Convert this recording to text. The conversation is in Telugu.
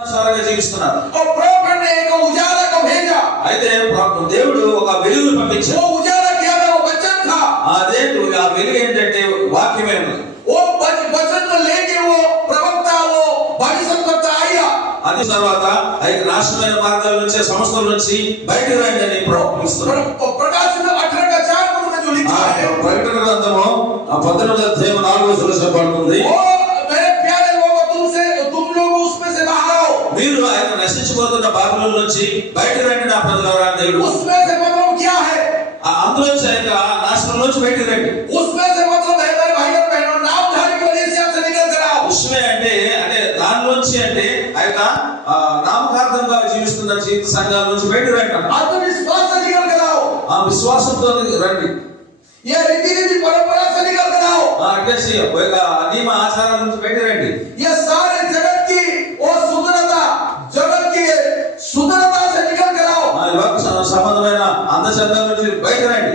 జీవిస్తున్నారు. और प्रभु ने एक उजाला को भेजा. అయితే దేవుడు ఒక వెలుగును పంపించాడు. वो उजाला क्या था? वो वचन था. అదే ఆ వెలుగు ఏంటంటే వాక్యమే ఉన్నది. वो वचन को लेके वो प्रवक्ता वो भविष्य करता आया. అది తర్వాత ఐదు నాశనమైన మార్గాల నుంచి సంస్థల నుంచి బయటకు రండి అని ప్రకటిస్తున్నాడు. ప్రకాశన 18 का 4 पद में जो लिखा है. ప్రకటన గ్రంథము 19వ అధ్యాయం 4వ వచనంలో చెప్పబడుతుంది. मेरे प्यारे लोगों तुम लोग उसमें से बाहर आओ. మీరు ఆయన నశించిపోతున్న బాబుల నుంచి బయటకు రండి నా ప్రజలారా దేవుడు. उसमें से मतलब क्या है? అందులో నుంచి ఆయన నాశనం నుంచి బయటకు రండి. उसमें से मतलब है मेरे भाई और बहनों नामधारी कलीसिया से निकल कर आओ. उसमें అంటే దానిలోంచి అంటే ఆయన నామకార్థంగా జీవిస్తున్న జీవిత సంఘాల నుంచి బయటకు రండి. आत्मविश्वास से निकल कर आओ. ఆ విశ్వాసంతో రండి. ये रीति परंपरा से निकल कर आओ. అంటే ఒక నియమ ఆచారాల నుంచి బయటకు రండి. ये सारे जगत की और जगत की सुंदरता से निकल कर आओ. సంబంధమైన అందచందాల నుంచి బయటకు రండి.